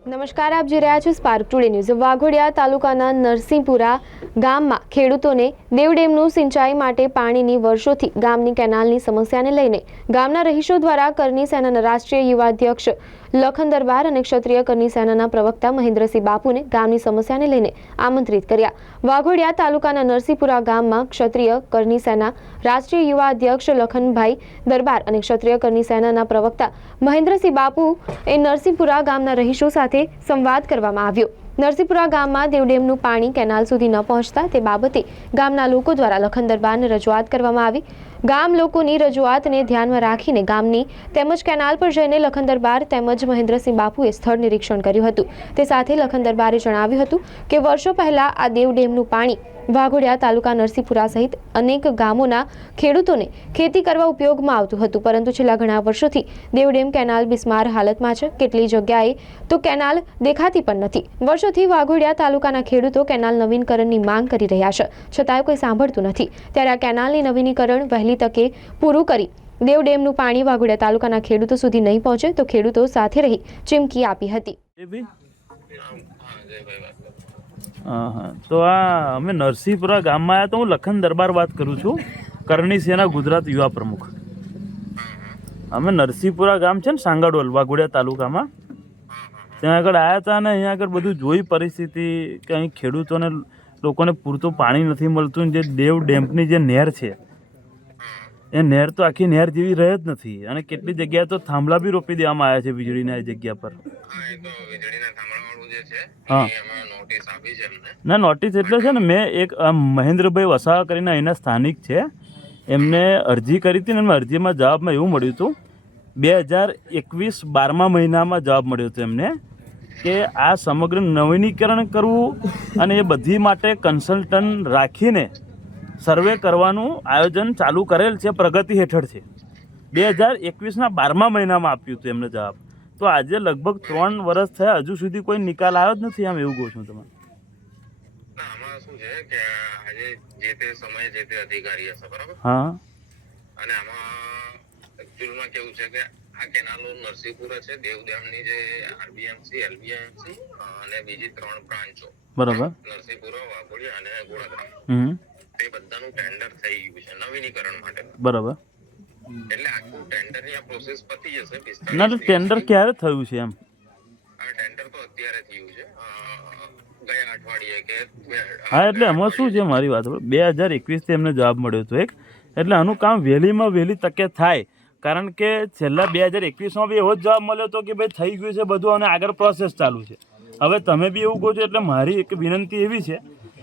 નમસ્કાર, આપ જોઈ રહ્યા છો સ્પાર્ક ટુડે ન્યૂઝ। વાઘોડિયા તાલુકાના નરસિંહપુરા ગામમાં ખેડૂતોને દેવ ડેમનું સિંચાઈ માટે પાણીની વર્ષોથી ગામની કેનાલની સમસ્યાને લઈને ગામના રહીશો દ્વારા કરણી સેનાના રાષ્ટ્રીય યુવા અધ્યક્ષ લખન દરબાર અને ક્ષત્રિય કરણી સેનાના પ્રવક્તા મહેન્દ્રસિંહ બાપુને ગામની સમસ્યાને લઈને આમંત્રિત કર્યા। વાઘોડિયા તાલુકાના નરસિંહપુરા ગામમાં ક્ષત્રિય કરણી સેના રાષ્ટ્રીય યુવા અધ્યક્ષ લખનભાઈ દરબાર અને ક્ષત્રિય કરણી સેનાના પ્રવક્તા મહેન્દ્રસિંહ બાપુ એ નરસિંહપુરા ગામના રહીશો સાથે સંવાદ કરવામાં આવ્યો। નરસિંહપુરા ગામમાં દેવ ડેમનું પાણી કેનાલ સુધી ન પહોંચતા તે બાબતે ગામના લોકો દ્વારા લખન દરબારને રજૂઆત કરવામાં આવી। ગામ લોકોની રજૂઆતને ધ્યાનમાં રાખીને ગામની તેમજ કેનાલ પર જઈને લખન દરબાર તેમજ મહેન્દ્રસિંહ બાપુએ સ્થળ નિરીક્ષણ કર્યું હતું। તે સાથે લખન દરબારે જણાવ્યું હતું કે વર્ષો પહેલા આ દેવ ડેમનું પાણી વાઘોડિયા તાલુકા નરસિંહપુરા સહિત અનેક ગામોના ખેડૂતોને ખેતી કરવા ઉપયોગમાં આવતું હતું, પરંતુ છેલ્લા ઘણા વર્ષોથી દેવ ડેમ કેનાલ બિસ્માર હાલતમાં છે। કેટલી જગ્યાએ તો કેનાલ દેખાતી પણ નથી। વર્ષોથી વાઘોડિયા તાલુકાના ખેડૂતો કેનાલ નવીનીકરણની માંગ કરી રહ્યા છે, છતાંય કોઈ સાંભળતું નથી। ત્યારે આ કેનાલની નવીનીકરણ વહેલી તકે પૂરું કરી દેવ ડેમનું પાણી વાઘોડિયા તાલુકાના ખેડૂતો સુધી નહીં પહોંચે તો ખેડૂતો સાથે રહી ચીમકી આપી હતી। તો આ અમે નરસિંહપુરા ગામમાં આવ્યા તો હું લખન દરબાર વાત કરું છું, કરણી સેના ગુજરાત યુવા પ્રમુખ। અમે નરસિંહપુરા ગામ છે ને સાંગાડોલ વાઘોડિયા તાલુકામાં, ત્યાં આગળ આવ્યા હતા અને અહીંયા આગળ બધું જોઈ પરિસ્થિતિ કે અહીં ખેડૂતોને લોકોને પૂરતું પાણી નથી મળતું। જે દેવ ડેમની જે નહેર છે એ નહેર તો આખી નહેર જેવી રહે જ નથી અને કેટલી જગ્યાએ તો થાંભલા બી રોપી દેવામાં આવ્યા છે વીજળીના એ જગ્યા પર। હા, ના નોટિસ એટલે છે ને મેં એક મહેન્દ્રભાઈ વસાવા કરીને અહીંના સ્થાનિક છે, એમને અરજી કરી હતી ને એમને અરજીમાં જવાબમાં એવું મળ્યું હતું 2021 12મા મહિનામાં જવાબ મળ્યો હતો એમને કે આ સમગ્ર નવીનીકરણ કરવું અને એ બધી માટે કન્સલ્ટન્ટ રાખીને સર્વે કરવાનું આયોજન ચાલુ કરેલ છે, પ્રગતિ હેઠળ છે। 2021ના 12મા મહિનામાં આપ્યું હતું એમને જવાબ। તો આજે લગભગ 3 વર્ષ થયા, હજુ સુધી કોઈ નિકાલ આવ્યો જ નથી। આમ એવું કહું છું તમે? આમાં શું છે કે આજે જે તે સમયે જે તે અધિકારી હશે, બરાબર? હા, અને આમાં એક્ચ્યુઅલમાં કેવું છે કે આ કેનાલો નરસિંહપુરા છે, દેવ ડેમની જે આરબીએમસી, એલબીએમસી અને બીજી 3 બ્રાન્ચો, બરાબર, નરસિંહપુરા, વાઘોડિયા અને ગોળાદરા, તે બધાનું ટેન્ડર થઈ ગયું છે નવીનીકરણ માટે, બરાબર। એટલે આખું ટેન્ડરની આ પ્રોસેસ પતી જશે। ના, ટેન્ડર ક્યારે થયું છે એમ? આ ટેન્ડર તો અત્યારે થયું છે, ગયા અઠવાડિયે કે હા, એટલે એમાં શું છે મારી વાત 2021થી એમને જવાબ મળ્યો હતો એક, એટલે આનું કામ વહેલીમાં વહેલી તકે થાય, કારણ કે છેલ્લા 2021માં બી એવો જ જવાબ મળ્યો હતો કે ભાઈ થઈ ગયું છે બધું અને આગળ પ્રોસેસ ચાલુ છે। હવે તમે બી એવું કહો છો એટલે મારી એક વિનંતી એવી છે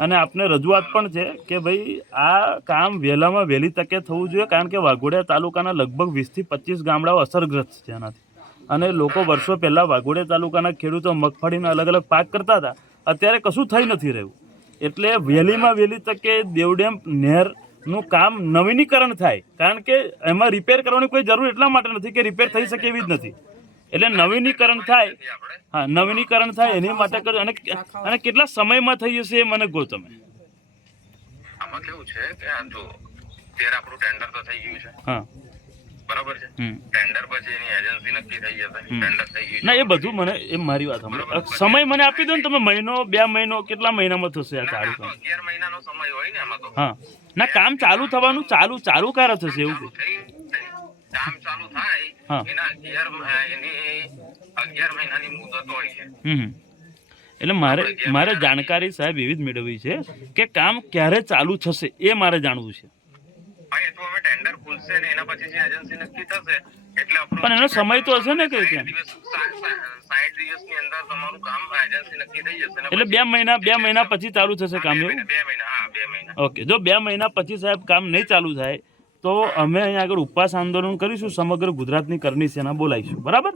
અને આપને રજૂઆત પણ છે કે ભાઈ આ કામ વહેલામાં વહેલી તકે થવું જોઈએ, કારણ કે વાઘોડિયા તાલુકાના લગભગ 20થી 25 ગામડાઓ અસરગ્રસ્ત છે એનાથી, અને લોકો વર્ષો પહેલાં વાઘોડિયા તાલુકાના ખેડૂતો મગફળીના અલગ અલગ પાક કરતા હતા, અત્યારે કશું થઈ નથી રહ્યું। એટલે વહેલીમાં વહેલી તકે દેવ ડેમ નહેરનું કામ નવીનીકરણ થાય, કારણ કે એમાં રિપેર કરવાની કોઈ જરૂર એટલા માટે નથી કે રિપેર થઈ શકે એવી જ નથી, એટલે નવીનીકરણ થાય। હા, નવીનીકરણ થાય એની માટે કર્યું અને કેટલા સમયમાં થઈ જશે એ મને કહો તમે? આમાં કેવું છે કે આ જો અત્યારે આપણું ટેન્ડર તો થઈ ગયું છે, હા, બરાબર છે। ટેન્ડર પછી એની એજન્સી નક્કી થઈ જશે, ટેન્ડર થઈ ગયું ના એ બધું મને એ મારી વાત સાંભળો, સમય મને આપી દો ને તમે, મહિનો 2 મહિનો કેટલા મહિનામાં થશે આ ચાલુ કામ? 11 મહિનાનો સમય હોય ને આમાં તો। હા, ના કામ ચાલુ થવાનું ચાલુ ક્યારે થશે એવું? કામ ચાલુ થાય એના 11 મહિનાની મુદત હોય છે। એટલે મારે જાણકારી સાહેબ એવી જ મેળવવી છે કે કામ ક્યારે ચાલુ થશે એ મારે જાણવું છે। ભાઈ તો હવે ટેન્ડર ખુલશે ને એના પછી જે એજન્સી નક્કી થશે એટલે પણ એનો સમય તો હશે ને કે 60 દિવસની અંદર તમારું કામ એજન્સી નક્કી થઈ જશે, એટલે 2 મહિના પછી ચાલુ થશે કામ એવું? 2 મહિના, હા 2 મહિના। ઓકે, જો 2 મહિના પછી સાહેબ કામ નહીં ચાલુ થાય તો અમે અહીંયા આગળ ઉપવાસ આંદોલન કરીશું, સમગ્ર ગુજરાતની કરણી સેના બોલાવીશું, બરાબર?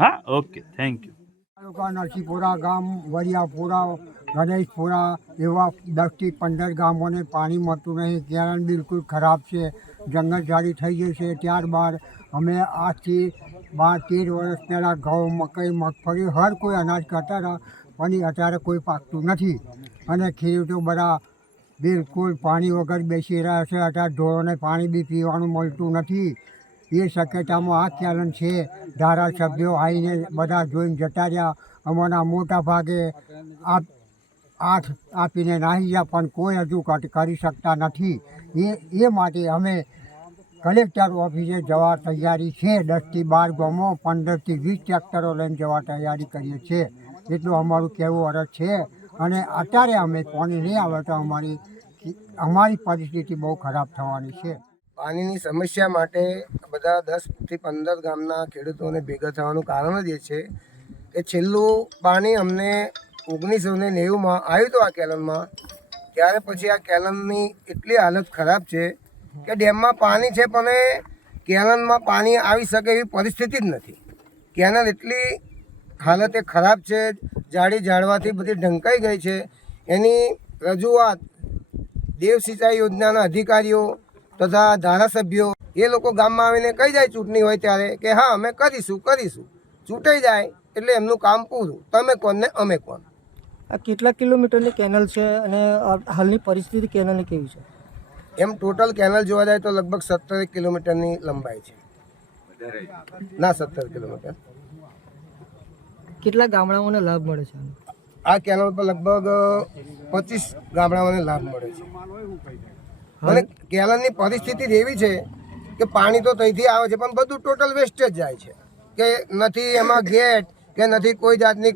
હા, ઓકે, થેન્ક યુ। તાલુકા નરસિંહપુરા ગામ, વરિયાપુરા, ગણેશપુરા એવા 10 થી 15 ગામોને પાણી મળતું નહીં, કેનાલ બિલકુલ ખરાબ છે, જંગલઝાડી થઈ ગઈ છે। ત્યારબાદ અમે આજથી 12-13 વર્ષ પહેલાં ઘઉં, મકઈ, મગફળી હર કોઈ અનાજ કરતા હતા, પણ અત્યારે કોઈ પાકતું નથી અને ખેડૂતો બધા બિલકુલ પાણી વગર બેસી રહ્યા છે। અત્યારે ઢોરોને પાણી બી પીવાનું મળતું નથી એ શક્યતામાં આ કેનલ છે. ધારાસભ્યો આવીને બધા જોઈને જતા રહ્યા. અમારા મોટા ભાગે આઠ આપીને નાહી ગયા, પણ કોઈ હજુ કરી શકતા નથી. એ માટે અમે કલેક્ટર ઓફિસે જવા તૈયારી છે. 10થી 12 ગામો 15થી 20 ટ્રેક્ટરો લઈને જવા તૈયારી કરીએ છીએ. એટલું અમારું કહેવું અરજ છે. અને અત્યારે અમે પાણી નહીં આવે તો અમારી પરિસ્થિતિ બહુ ખરાબ થવાની છે. પાણીની સમસ્યા માટે બધા 10થી 15 ગામના ખેડૂતોને ભેગા થવાનું કારણ જ એ છે કે છેલ્લું પાણી અમને 1990માં આવ્યું હતું આ કેનલમાં. ત્યારે પછી આ કેનલની એટલી હાલત ખરાબ છે કે ડેમમાં પાણી છે પણ કેનલમાં પાણી આવી શકે એવી પરિસ્થિતિ જ નથી. કેનલ એટલી હાલતે ખરાબ છે, ઝાડવાથી બધી ઢંકાઈ ગઈ છે. એની રજૂઆત દેવ સિંચાઈ યોજનાના અધિકારીઓ તથા ધારાસભ્યો એ લોકો ગામમાં આવીને કહી જાય ચૂંટણી હોય ત્યારે કે હા અમે કરીશું. ચૂંટાઈ જાય એટલે એમનું કામ પૂરું. તમે કોણ ને અમે કોણ. આ કેટલા કિલોમીટરની કેનલ છે અને હાલની પરિસ્થિતિ કેનલની કેવી છે? એમ ટોટલ કેનલ જોવા જાય તો લગભગ 17 કિલોમીટરની લંબાઈ છે. ના, 17 કિલોમીટર. કેટલા ગામડાઓને લાભ મળે છે? આ કેનલ પર લગભગ 25 ગામડાઓને લાભ મળે છે. અને કેનલની પરિસ્થિતિ એવી છે કે પાણી તો ત્યાંથી આવે છે પણ બધું ટોટલ વેસ્ટેજ જાય છે. કે નથી એમાં ગેટ કે નથી કોઈ જાતની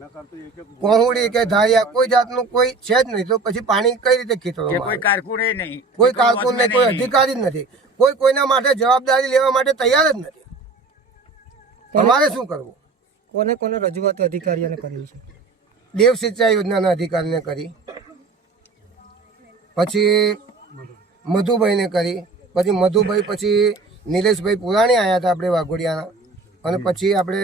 કોહુડી કે ધારિયા કોઈ જાતનું કોઈ છે જ નહીં. તો પછી પાણી કઈ રીતે ખેતરોમાં? કોઈ કારકુન નહીં, કોઈ અધિકારી જ નથી. કોઈના માટે જવાબદારી લેવા માટે તૈયાર જ નથી. અમારે શું કરવું? કોને રજૂઆત અધિકારીઓને કરેલી છે? દેવ સિંચાઈ યોજનાના અધિકારીને કરી, પછી મધુભાઈને કરી, પછી નિલેશભાઈ પુરાણી આવ્યા હતા આપણે વાઘોડિયાના, અને પછી આપણે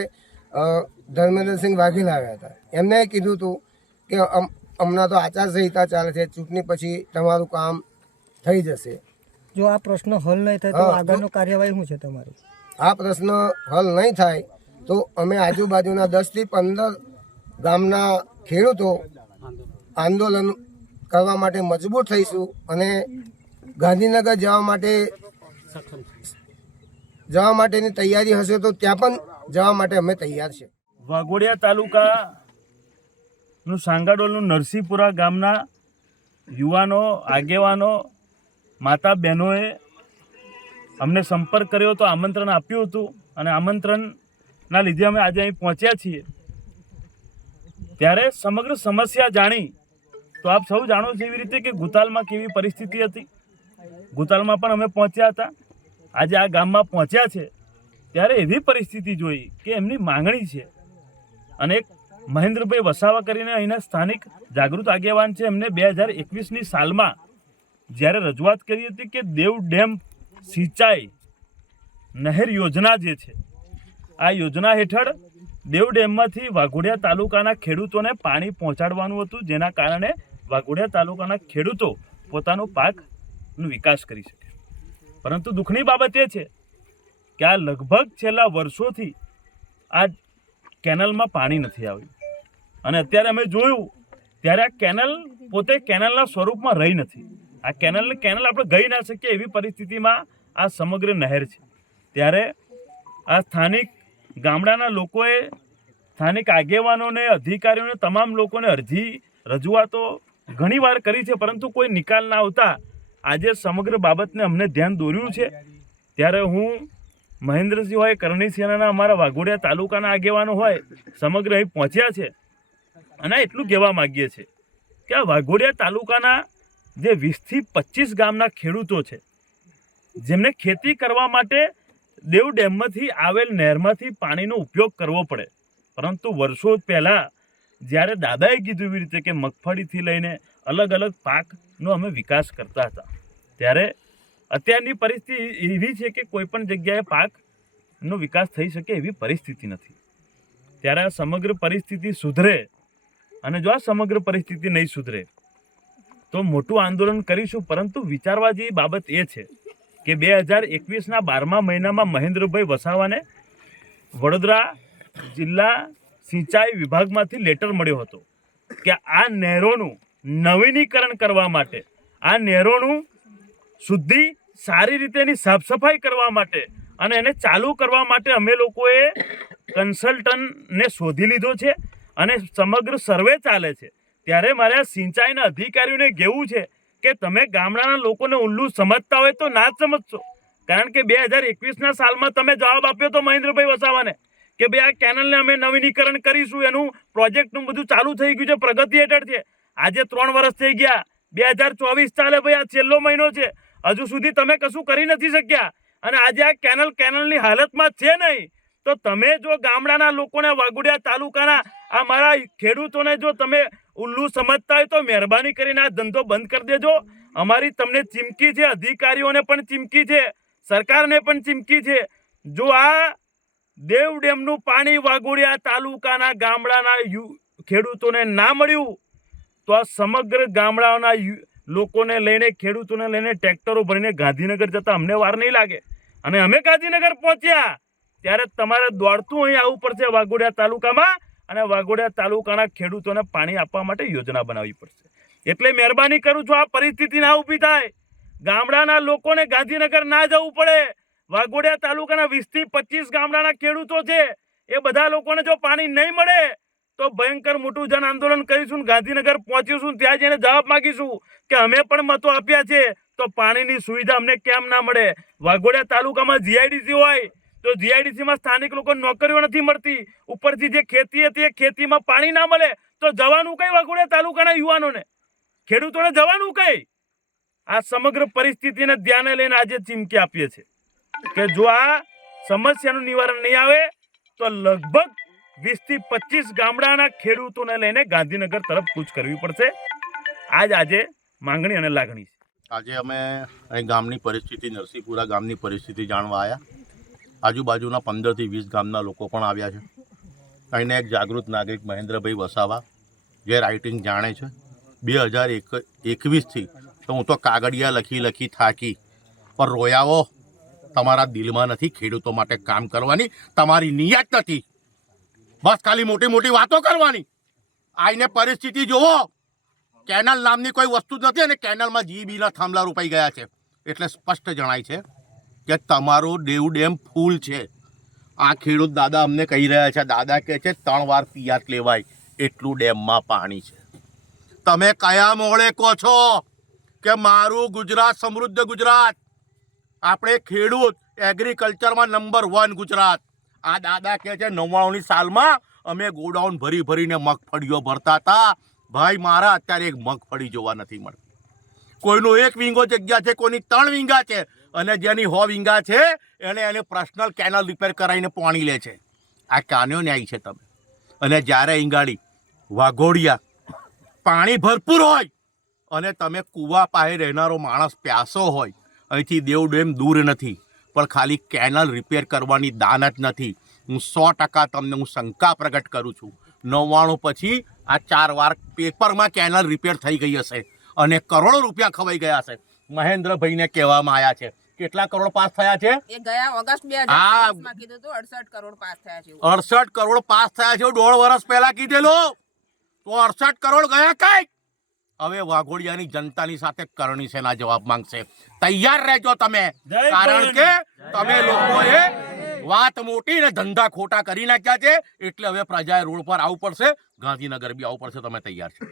ધર્મેન્દ્રસિંહ વાઘેલા આવ્યા હતા. એમને કીધું હતું કે હમણાં તો આચારસંહિતા ચાલે છે, ચૂંટણી પછી તમારું કામ થઈ જશે. જો આ પ્રશ્ન હલ નહીં થાય તો આગળનો કાર્યવાહી શું છે તમારી? આ પ્રશ્ન હલ નહીં થાય તો અમે આજુબાજુના 10થી 15 ગામના ખેડૂતો આંદોલન કરવા માટે મજબૂર થઈશું અને ગાંધીનગર જવા માટેની તૈયારી હશે તો ત્યાં પણ જવા માટે અમે તૈયાર છે. વાઘોડિયા તાલુકાનું સાંગાડોલનું નરસિંહપુરા ગામના યુવાનો, આગેવાનો, માતા બહેનોએ અમને સંપર્ક કર્યો હતો, આમંત્રણ આપ્યું હતું અને આમંત્રણના લીધે અમે આજે અહીં પહોંચ્યા છીએ. ત્યારે સમગ્ર સમસ્યા જાણી તો આપ સૌ જાણો છો એવી રીતે કે ગુતાલમાં કેવી પરિસ્થિતિ હતી. ગુતાલમાં પણ અમે પહોંચ્યા હતા. આજે આ ગામમાં પહોંચ્યા છે ત્યારે એવી પરિસ્થિતિ જોઈ કે એમની માંગણી છે. અને એક મહેન્દ્રભાઈ વસાવા કરીને અહીંના સ્થાનિક જાગૃત આગેવાન છે. એમને 2021ની સાલમાં જ્યારે રજૂઆત કરી હતી કે દેવ ડેમ સિંચાઈ નહેર યોજના જે છે, આ યોજના હેઠળ દેવ ડેમમાંથી વાઘોડિયા તાલુકાના ખેડૂતોને પાણી પહોંચાડવાનું હતું, જેના કારણે વાઘોડિયા તાલુકાના ખેડૂતો પોતાનો પાકનો વિકાસ કરી શકે. પરંતુ દુઃખની બાબત એ છે કે આ લગભગ છેલ્લા વર્ષોથી આ કેનલમાં પાણી નથી આવ્યું. અને અત્યારે અમે જોયું ત્યારે આ કેનલ પોતે કેનલના સ્વરૂપમાં રહી નથી. આ કેનલ આપણે ગઈ ના શકીએ એવી પરિસ્થિતિમાં આ સમગ્ર નહેર છે. ત્યારે આ સ્થાનિક ગામડાના લોકોએ, સ્થાનિક આગેવાનોને, અધિકારીઓને, તમામ લોકોને અરજી રજૂઆતો ઘણીવાર કરી છે, પરંતુ કોઈ નિકાલ ના આવતા આજે સમગ્ર બાબતને અમને ધ્યાન દોર્યું છે. ત્યારે હું મહેન્દ્રસિંહ હોય, કરણી સેનાના અમારા વાઘોડિયા તાલુકાના આગેવાનો હોય, સમગ્ર અહીં પહોંચ્યા છે અને એટલું કહેવા માગીએ છીએ કે આ વાઘોડિયા તાલુકાના જે 20થી 25 ગામના ખેડૂતો છે, જેમને ખેતી કરવા માટે દેવ ડેમમાંથી આવેલ નહેરમાંથી પાણીનો ઉપયોગ કરવો પડે, પરંતુ વર્ષો પહેલાં જ્યારે દાદાએ કીધું એવી રીતે કે મગફળીથી લઈને અલગ અલગ પાકનો અમે વિકાસ કરતા હતા, ત્યારે અત્યારની પરિસ્થિતિ એવી છે કે કોઈ પણ જગ્યાએ પાકનો વિકાસ થઈ શકે એવી પરિસ્થિતિ નથી. ત્યારે આ સમગ્ર પરિસ્થિતિ સુધરે, અને જો આ સમગ્ર પરિસ્થિતિ નહીં સુધરે તો મોટું આંદોલન કરીશું. પરંતુ વિચારવા જેવી બાબત એ છે કે 2021ના 12મા મહિનામાં મહેન્દ્રભાઈ વસાવાને વડોદરા જિલ્લા સિંચાઈ વિભાગમાંથી લેટર મળ્યો હતો કે આ નહેરોનું નવીનીકરણ કરવા માટે, આ નહેરોનું શુદ્ધિ સારી રીતે એની સાફ સફાઈ કરવા માટે અને એને ચાલુ કરવા માટે અમે લોકોએ કન્સલ્ટન્ટને શોધી લીધો છે અને સમગ્ર સર્વે ચાલે છે. ત્યારે મારે આ સિંચાઈના અધિકારીઓને કહેવું છે કે તમે ગામડાના લોકોને ઉલ્લુ સમજતા હોય તો ના જ સમજશો. કારણ કે 2021ના સાલમાં તમે જવાબ આપ્યો તો મહેન્દ્રભાઈ વસાવાને કે ભાઈ આ કેનલને અમે નવીનીકરણ કરીશું, એનું પ્રોજેક્ટનું બધું ચાલુ થઈ ગયું છે, પ્રગતિ હેઠળ છે. આજે 3 વર્ષ થઈ ગયા, 2024 ચાલે ભાઈ, આ છેલ્લો મહિનો છે, હજુ સુધી તમે કશું કરી નથી શક્યા. અને આજે આ કેનલની હાલતમાં છે નહીં, તો તમે જો ગામડાના લોકોને, વાઘોડિયા તાલુકાના આ મારા ખેડૂતોને જો તમે ઉલ્લુ સમજતા હોય તો મહેરબાની કરીને આ ધંધો બંધ કરી દેજો. અમારી તમને ચીમકી છે, અધિકારીઓને પણ ચીમકી છે, સરકારને પણ ચીમકી છે. જો આ દેવ ડેમનું પાણી વાઘોડિયા તાલુકાના ગામડાના ખેડૂતોને ના મળ્યું તો આ સમગ્ર ગામડાઓના લોકોને લઈને, ખેડૂતોને લઈને ટ્રેક્ટરો ભરીને ગાંધીનગર જતા અમને વાર નહીં લાગે. અને અમે ગાંધીનગર પહોંચ્યા ત્યારે તમારે દોડતું અહીં આવવું પડશે વાઘોડિયા તાલુકામાં, અને વાઘોડિયા તાલુકાના ખેડૂતોને પાણી આપવા માટે યોજના બનાવવી પડશે. એટલે મહેરબાની કરું છું, આ પરિસ્થિતિ ના ઊભી થાય. ગામડાના લોકોને ગાંધીનગર ના જવું પડે. વાઘોડિયા તાલુકાના 20 થી 25 ગામડાના ખેડૂતો છે, એ બધા લોકોને જો પાણી નહીં મળે તો ભયંકર મોટું જન આંદોલન કરીશું. ગાંધીનગર પહોંચીશું, ત્યાં જઈને જવાબ માંગીશું કે અમે પણ મતો આપ્યા છે તો પાણીની સુવિધા અમને કેમ ના મળે. વાઘોડિયા તાલુકામાં જીઆઈડીસી હોય તો જીઆઈડીસીમાં સ્થાનિક લોકો નોકરીઓ નથી મળતી, ઉપરથી જે ખેતી હતી એ ખેતીમાં પાણી ના મળે તો જવાનું કઈ વાઘોડિયા તાલુકાના યુવાનોને, ખેડૂતોને જવાનું કઈ? આ સમગ્ર પરિસ્થિતિને ધ્યાને લઈને આજે ચીમકી આપીએ છીએ કે જો આ સમસ્યાનું નિવારણ નહીં આવે તો લગભગ 20 થી 25 ગામડાના ખેડૂતોને લઈને ગાંધીનગર તરફ કૂચ કરવી પડશે. આજે માંગણી અને લાગણી છે. આજે અમે અહીં ગામની પરિસ્થિતિ, નરસિંહપુરા ગામની પરિસ્થિતિ જાણવા આવ્યા. આજુબાજુના 15 થી 20 ગામના લોકો પણ આવ્યા છે. અહીંના એક જાગૃત નાગરિક મહેન્દ્રભાઈ વસાવા, જે રાઇટિંગ જાણે છે, 2021થી તો હું તો કાગળિયા લખી થાકી, પણ રોયાઓ તમારા દિલમાં નથી ખેડૂતો માટે કામ કરવાની, તમારી નિયત નથી, બસ ખાલી મોટી મોટી વાતો કરવાની. આઈને પરિસ્થિતિ જોવો, કેનલ નામની કોઈ વસ્તુ જ નથી અને કેનલમાં જીબીના થાંભલા રોપાઈ ગયા છે. એટલે સ્પષ્ટ જણાય છે કે તમારો દેવ ડેમ ફૂલ છે. આ ખેડૂત દાદા અમને કહી રહ્યા છે, દાદા કહે છે 3 વાર પિયાસ લેવાય એટલું ડેમમાં પાણી છે. તમે કયા મોડે કહો છો કે મારું ગુજરાત સમૃદ્ધ ગુજરાત, આપણે ખેડૂત એગ્રીકલ્ચરમાં નંબર 1 ગુજરાત. આ દાદા કહે છે 99ની સાલમાં અમે ગોડાઉન ભરીને મગફળીઓ ભરતા હતા. ભાઈ મારા અત્યારે એક મગફળી જોવા નથી મળતી. કોઈનો 1 વીંગો જગ્યા છે, કોઈની 3 વીંગા છે, અને જેની 100 વીંગા છે એને પર્સનલ કેનલ રિપેર કરાવીને પાણી લે છે. આ કાન્યો ન્યાય છે તમે. અને જ્યારે ઈંગાડી વાઘોડિયા પાણી ભરપૂર હોય અને તમે કૂવા પાસે રહેનારો માણસ પ્યાસો હોય, અહીંથી દેવ ડેમ દૂર નથી, પણ ખાલી કેનલ રિપેર કરવાની દાનત નથી. હું 100% તમને હું શંકા પ્રગટ કરું છું, 99 પછી આ 4 વાર પેપરમાં કેનલ રિપેર થઈ ગઈ હશે અને કરોડો રૂપિયા ખવાઈ ગયા હશે. મહેન્દ્રભાઈને કહેવામાં આવ્યા છે કેટલા કરોડ પાસ થયા છે? એ ગયા ઓગસ્ટ 2020 માં કીધું તો 68 કરોડ પાસ થયા છે. 68 કરોડ પાસ થયા છે. 1.5 વર્ષ પહેલા કીધેલું તો 68 કરોડ ગયા કઈ? હવે વાઘોડિયાની જનતાની સાથે કરણી સેના જવાબ માંગશે. તૈયાર રહેજો તમે, કારણ કે તમે લોકોએ વાત મોટી ને ધંધા ખોટા કરી નાખ્યા છે. એટલે હવે પ્રજાએ રોડ પર આવવું પડશે, ગાંધીનગર બી આવવું પડશે. તમે તૈયાર છો?